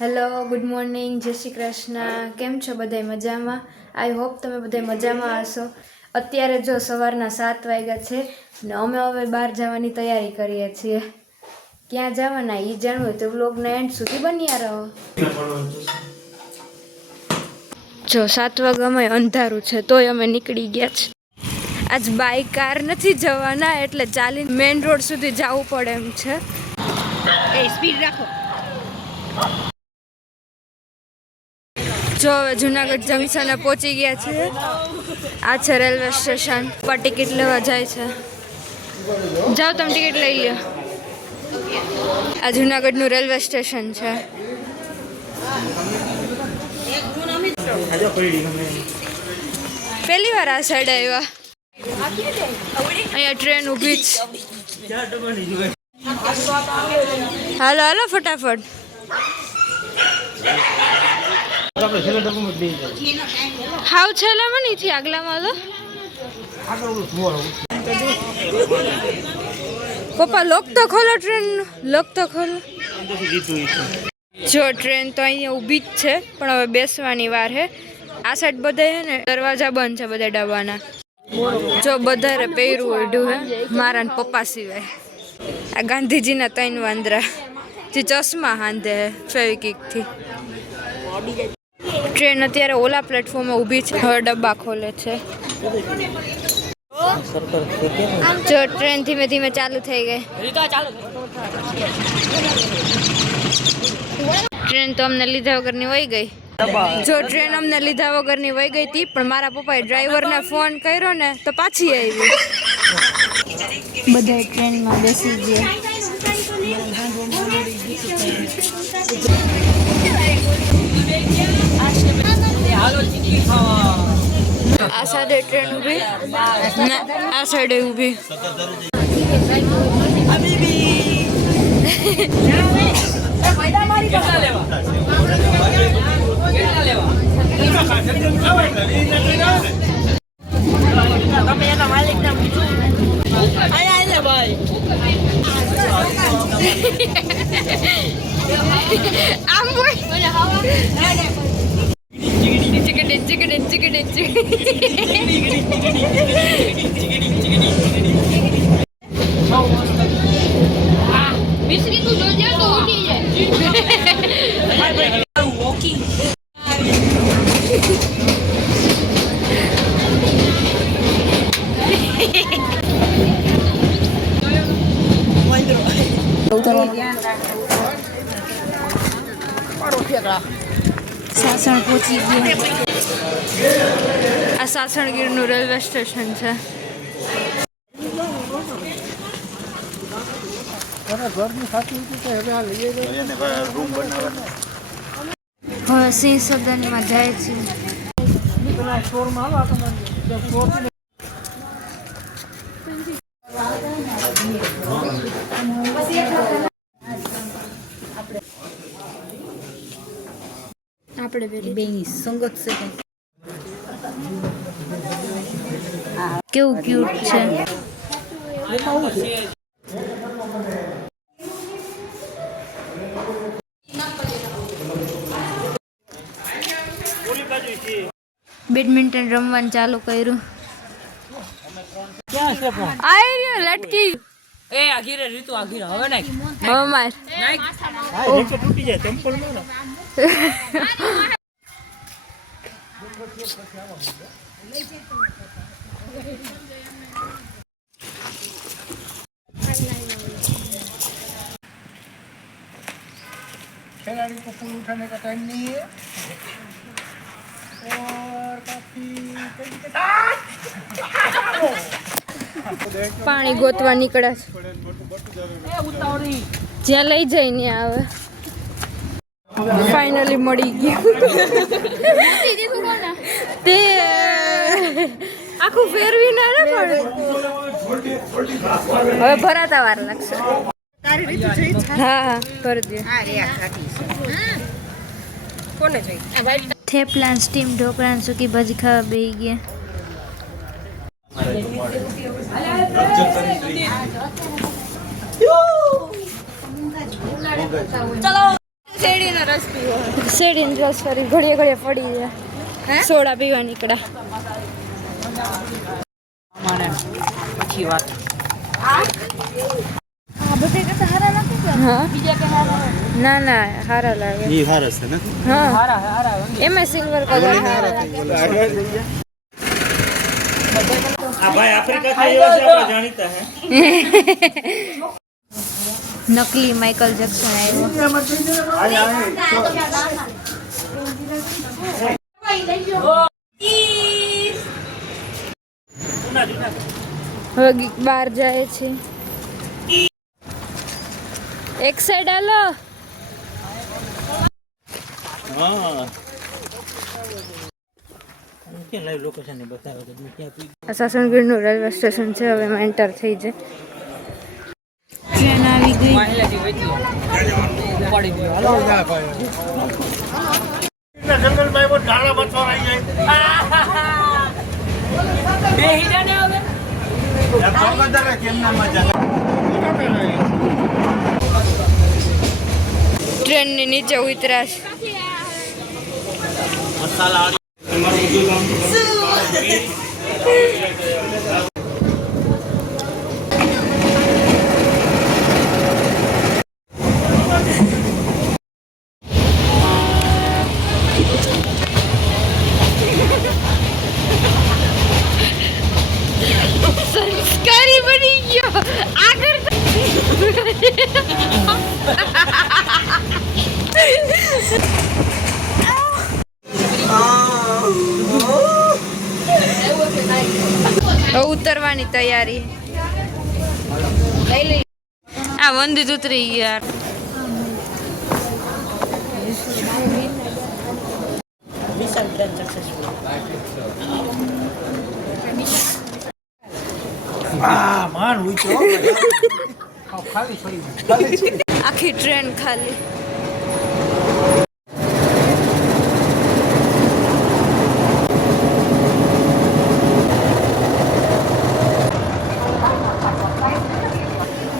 Hello, good morning, જય શ્રી કૃષ્ણ. કેમ છો બધાય મજામાં? આઈ હોપ તમે બધાય મજામાં હશો. અત્યારે જો સવારના 7 વાગ્યા છે ને અમે હવે બહાર જવાની તૈયારી કરીએ છીએ. ક્યાં જવાના એ જાણવું હોય તો વ્લોગના એન્ડ સુધી બન્યા રહો. જો 7 વાગ્યામાં અંધારું છે તોય અમે નીકળી ગયા છે. આજ બાઇક કાર નથી જવાના એટલે ચાલીને મેઇન રોડ સુધી જવું પડે એમ છે. એ સ્પીડ રાખો. જો હવે જુનાગઢ જંકશને પહોંચી ગયા છે. આ છે રેલવે સ્ટેશન પર ટિકિટ લેવા જાય છે. જાઓ તમે ટિકિટ લઈ લો. આ જુનાગઢનું રેલવે સ્ટેશન છે. પહેલી વાર આ સાઈડ આવ્યા. અહીંયા ટ્રેન ઊભી છે. હાલો હાલો ફટાફટ. હાવ છેલ્લામાં નહીં થી આગલામાં તો પપ્પા લોક તો ખોલો ટ્રેન લોક તો ખોલો. જો ટ્રેન તો અહીંયા ઊભી જ છે પણ હવે બેસવાની વાર છે. આ સાઈડ બધા છે ને દરવાજા બંધ છે બધા ડબ્બાના. જો બધારે પહેરવું ઓઢું હે મારા ને પપ્પા સિવાય. આ ગાંધીજીના 3 વાંદરા જે ચશ્મા હાંધે ફેવિકિકથી. ટ્રેન અત્યારે ઓલા પ્લેટફોર્મે ઊભી છે. હવે ડબ્બા ખોલે છે. જો ટ્રેન ધીમે ધીમે ચાલુ થઈ ગઈ. ટ્રેન તો અમને લીધા વગરની વહી ગઈ. જો ટ્રેન અમને લીધા વગરની વહી ગઈ હતી પણ મારા પપ્પાએ ડ્રાઈવરને ફોન કર્યો ને તો પાછી આવી. બધા ટ્રેનમાં બેસી ગયા. આ સાઈડે ટ્રેન ઊભી ને આ સાઈડે ઊભી. આમ બોલ મિશ્રી તું જોજે તો ઉઠી જાય. સાસણ પહોંચી ગયા. આ સાસણગીરનું રેલવે સ્ટેશન છે. હવે સિંહ સદનમાં જાય છે. આપણે બેની સંગત છે. કેવું ક્યુટ છે. બેડમિન્ટન રમવાનું ચાલુ કર્યું. આઈ રહ્યો લટકી. એ આઘીરે રીતુ આઘીરે હવે નાખ. હવે માર નાખ. હા એક તૂટી જાય ટેમ્પલ માં ના. खिलाड़ी को फूल उठाने का टाइम नहीं है और काफी પાણી ગોતવા નીકળ્યા છે. જ્યાં લઈ જાય ને આવે. ફાઇનલી મળી ગયું. તે આખું ફેરવી ના પડે. હવે ભરાતા વાર લાગશે. હા કરી દે. કોને જોઈ? થેપલા સ્ટીમ ઢોકળા સૂકી ભાજી ખાવા બેસી ગયા. ચલો શેરડીનો રસ પીવો શેરડીનો રસ ફરી ઘડીએ ઘડીએ પડી જાય સોડા પીવા નીકળ્યા પછી વાત ના ના હારા લાગે ઈ હારસ છે ને હા હારા હારા એમાં સિલ્વર કલર હારા આ ભાઈ આફ્રિકા થી આવ્યા છે આપણે જાણીતા હે નકલી માઇકલ જેક્સન આવ્યો હવે બહાર જાય છે એક સાઈડ હાલો હા કે લાઈવ લોકેશન ને બતાવે કે તમે ક્યાં પી સાસણગીરનું રેલવે સ્ટેશન છે હવે એમાં એન્ટર થઈ જાય ટ્રેન આવી ગઈ મહિલાથી વેચી પડી ગયો હાલો જંગલમાં એવો ઢાળા બચવા આવી જાય બે હીરા ને હવે ટ્રેનની નીચે ઉતરાશ સંસ્કારી બની ગયો આગળ ઉતરવાની તૈયારી આ વંદિત ઉતરી યાર આ માન ઉચો ખાલી છોડી આખી ટ્રેન ખાલી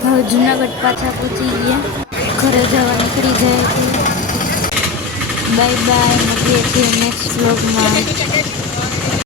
હવે જુનાગઢ પાછા પહોંચી ગયા ઘરે જવા નીકળી જાય છે બાય બાય મળીએ છીએ નેક્સ્ટ વ્લોગમાં